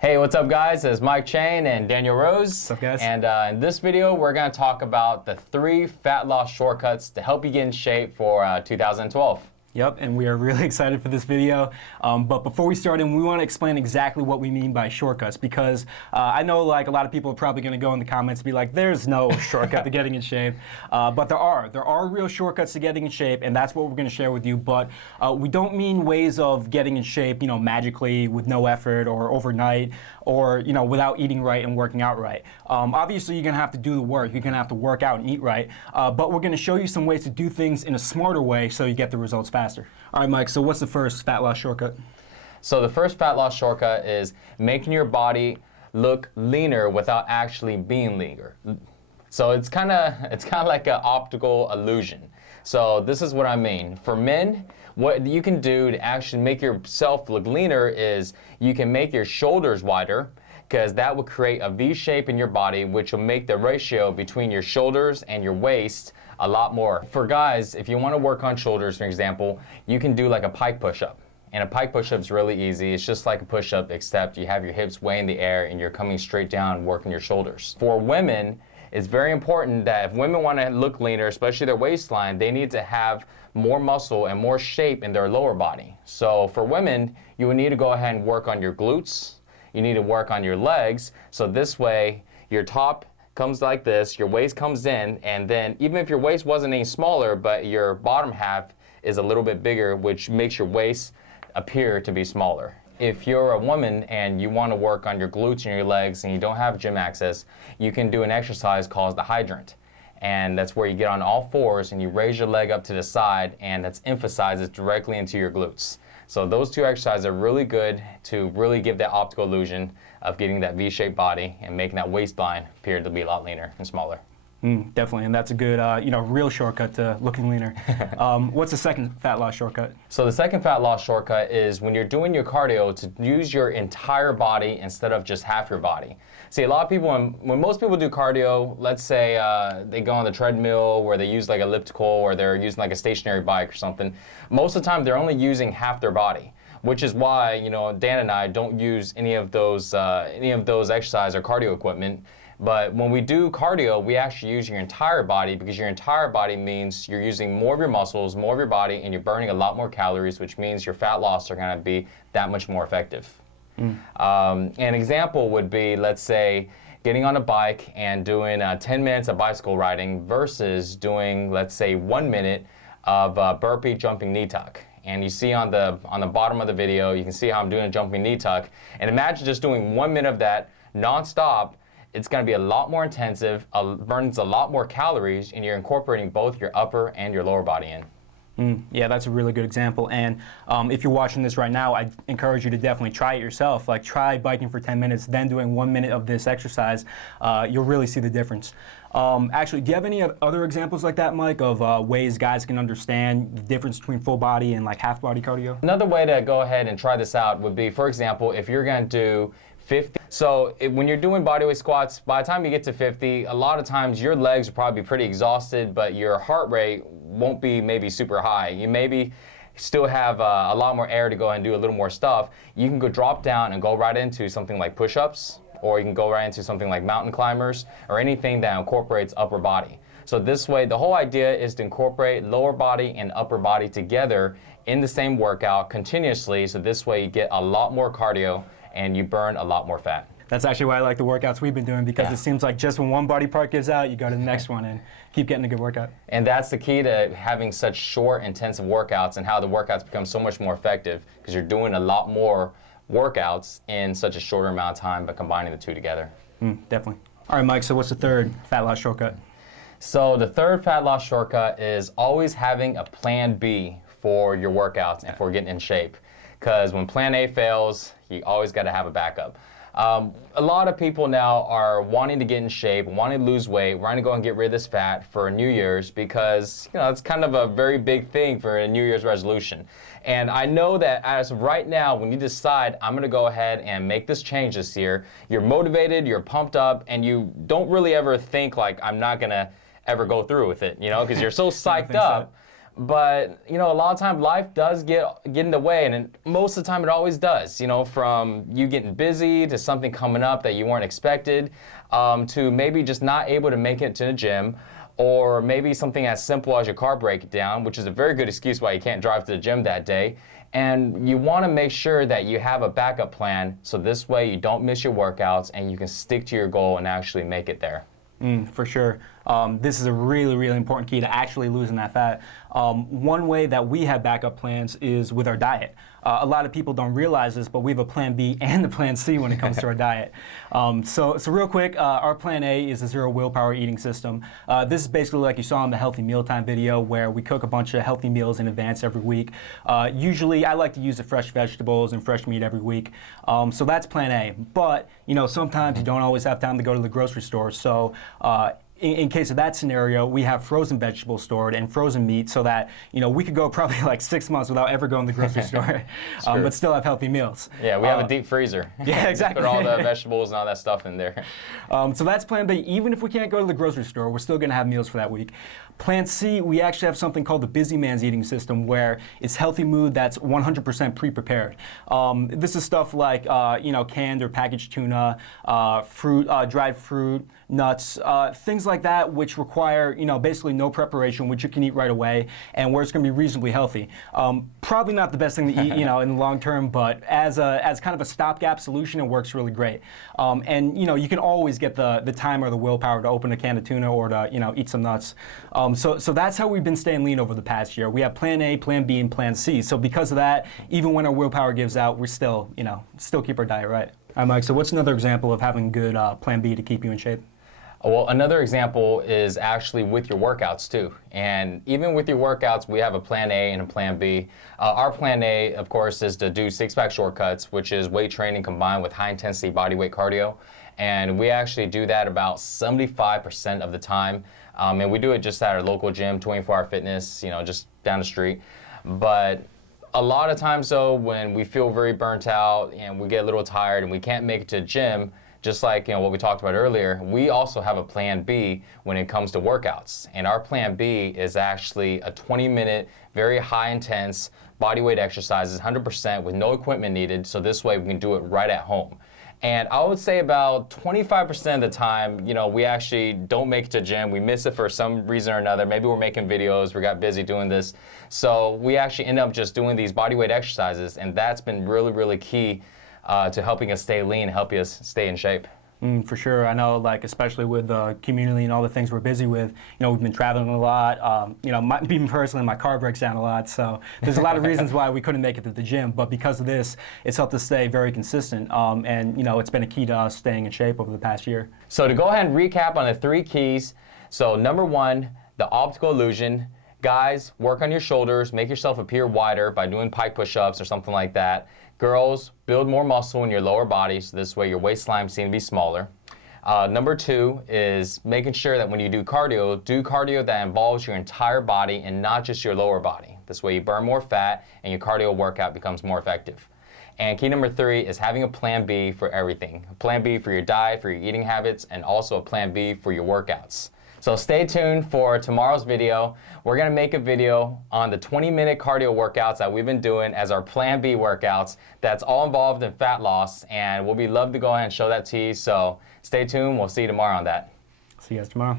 Hey, what's up guys? It's Mike Chain and Daniel Rose. What's up guys? And in this video, we're gonna talk about the 3 fat loss shortcuts to help you get in shape for 2012. Yep, and we are really excited for this video. But before we start in, we want to explain exactly what we mean by shortcuts, because I know like a lot of people are probably going to go in the comments and be like, there's no shortcut to getting in shape. But there are real shortcuts to getting in shape, and that's what we're going to share with you. But we don't mean ways of getting in shape, magically with no effort or overnight, or without eating right and working out right. Obviously, you're going to have to do the work. You're going to have to work out and eat right. But we're going to show you some ways to do things in a smarter way so you get the results faster. All right, Mike, so what's the first fat loss shortcut? So the first fat loss shortcut is making your body look leaner without actually being leaner. So it's kind of like an optical illusion. So this is what I mean. For men, what you can do to actually make yourself look leaner is you can make your shoulders wider, because that will create a V shape in your body, which will make the ratio between your shoulders and your waist a lot more. For guys, if you want to work on shoulders, for example, you can do like a pike push-up. And a pike push-up is really easy. It's just like a push-up, except you have your hips way in the air and you're coming straight down working your shoulders. For women, it's very important that if women want to look leaner, especially their waistline, they need to have more muscle and more shape in their lower body. So for women, you would need to go ahead and work on your glutes. You need to work on your legs, so this way your top comes like this, your waist comes in, and then even if your waist wasn't any smaller, but your bottom half is a little bit bigger, which makes your waist appear to be smaller. If you're a woman and you want to work on your glutes and your legs and you don't have gym access, you can do an exercise called the hydrant. And that's where you get on all fours and you raise your leg up to the side, and that's emphasizes directly into your glutes. So those two exercises are really good to really give that optical illusion of getting that V-shaped body and making that waistline appear to be a lot leaner and smaller. Definitely, and that's a good, real shortcut to looking leaner. What's the second fat loss shortcut? So the second fat loss shortcut is when you're doing your cardio to use your entire body instead of just half your body. See, a lot of people, when most people do cardio, let's say they go on the treadmill where they use like elliptical or they're using like a stationary bike or something, most of the time they're only using half their body. Which is why, Dan and I don't use any of those exercise or cardio equipment. But when we do cardio, we actually use your entire body, because your entire body means you're using more of your muscles, more of your body, and you're burning a lot more calories, which means your fat loss are going to be that much more effective. An example would be, let's say, getting on a bike and doing 10 minutes of bicycle riding versus doing, let's say, 1 minute of burpee jumping knee tuck. And you see on the bottom of the video, you can see how I'm doing a jumping knee tuck. And imagine just doing 1 minute of that nonstop. It's going to be a lot more intensive, burns a lot more calories, and you're incorporating both your upper and your lower body in. Yeah, that's a really good example. And if you're watching this right now, I encourage you to definitely try it yourself. Like, try biking for 10 minutes, then doing 1 minute of this exercise. You'll really see the difference. Actually, do you have any other examples like that, Mike, of ways guys can understand the difference between full body and like half body cardio? Another way to go ahead and try this out would be, for example, if you're going to do 50. So when you're doing bodyweight squats, by the time you get to 50, a lot of times your legs will probably be pretty exhausted, but your heart rate won't be maybe super high. You maybe still have a lot more air to go and do a little more stuff. You can go drop down and go right into something like push-ups, or you can go right into something like mountain climbers, or anything that incorporates upper body. So this way, the whole idea is to incorporate lower body and upper body together in the same workout continuously, so this way you get a lot more cardio and you burn a lot more fat. That's actually why I like the workouts we've been doing, because it seems like just when one body part gives out, you go to the next one and keep getting a good workout. And that's the key to having such short, intensive workouts, and how the workouts become so much more effective, because you're doing a lot more workouts in such a shorter amount of time by combining the two together. Definitely. All right, Mike, so what's the third fat loss shortcut? So the third fat loss shortcut is always having a plan B for your workouts and for getting in shape. Because when plan A fails, you always got to have a backup. A lot of people now are wanting to get in shape, wanting to lose weight, wanting to go and get rid of this fat for New Year's, because it's kind of a very big thing for a New Year's resolution. And I know that as of right now, when you decide, I'm going to go ahead and make this change this year, you're motivated, you're pumped up, and you don't really ever think like, I'm not going to ever go through with it, because you're so psyched up. But, you know, a lot of time life does get in the way, and most of the time it always does, you know, from you getting busy to something coming up that you weren't expected, to maybe just not able to make it to the gym, or maybe something as simple as your car breaking down, which is a very good excuse why you can't drive to the gym that day. And you want to make sure that you have a backup plan, so this way you don't miss your workouts and you can stick to your goal and actually make it there. For sure. This is a really, really important key to actually losing that fat. One way that we have backup plans is with our diet. A lot of people don't realize this, but we have a plan B and a plan C when it comes to our diet. So real quick, our plan A is a zero willpower eating system. This is basically like you saw in the healthy mealtime video, where we cook a bunch of healthy meals in advance every week. Usually I like to use the fresh vegetables and fresh meat every week. So that's plan A. But, you know, sometimes you don't always have time to go to the grocery store. So in case of that scenario, we have frozen vegetables stored and frozen meat, so that, you know, we could go probably like 6 months without ever going to the grocery store, but still have healthy meals. Yeah, we have a deep freezer. Yeah, exactly. Put all the vegetables and all that stuff in there. So that's plan B. Even if we can't go to the grocery store, we're still going to have meals for that week. Plan C, we actually have something called the busy man's eating system, where it's healthy food that's 100% pre-prepared. This is stuff like, you know, canned or packaged tuna, fruit, dried fruit, nuts, things like that, which require, you know, basically no preparation, which you can eat right away, and where it's going to be reasonably healthy. Probably not the best thing to eat, you know, in the long term, but as kind of a stopgap solution, it works really great. And, you know, you can always get the time or the willpower to open a can of tuna or to, you know, eat some nuts. So that's how we've been staying lean over the past year. We have plan A, plan B, and plan C. So because of that, even when our willpower gives out, we're still, you know, still keep our diet right. All right, Mike, so what's another example of having good plan B to keep you in shape? Well, another example is actually with your workouts too. And even with your workouts, we have a plan A and a plan B. Our plan A, of course, is to do six-pack shortcuts, which is weight training combined with high-intensity bodyweight cardio. And we actually do that about 75% of the time. And we do it just at our local gym, 24-hour fitness, you know, just down the street. But a lot of times, though, when we feel very burnt out and we get a little tired and we can't make it to the gym, just like, you know, what we talked about earlier, we also have a plan B when it comes to workouts. And our plan B is actually a 20-minute, very high-intense bodyweight exercises, 100% with no equipment needed, so this way we can do it right at home. And I would say about 25% of the time, you know, we actually don't make it to gym. We miss it for some reason or another. Maybe we're making videos, we got busy doing this. So we actually end up just doing these bodyweight exercises, and that's been really, really key to helping us stay lean, help us stay in shape. For sure. I know, like, especially with the community and all the things we're busy with, you know, we've been traveling a lot. You know, me personally, my car breaks down a lot. So there's a lot of reasons why we couldn't make it to the gym. But because of this, it's helped us stay very consistent. And, you know, it's been a key to us staying in shape over the past year. So to go ahead and recap on the 3 keys. So number 1, the optical illusion. Guys, work on your shoulders. Make yourself appear wider by doing pike push-ups or something like that. Girls, build more muscle in your lower body, so this way your waistline seems to be smaller. Number 2 is making sure that when you do cardio that involves your entire body and not just your lower body. This way you burn more fat and your cardio workout becomes more effective. And key number 3 is having a plan B for everything. A plan B for your diet, for your eating habits, and also a plan B for your workouts. So stay tuned for tomorrow's video. We're gonna make a video on the 20-minute cardio workouts that we've been doing as our Plan B workouts. That's all involved in fat loss, and we'll be love to go ahead and show that to you. So stay tuned, we'll see you tomorrow on that. See you guys tomorrow.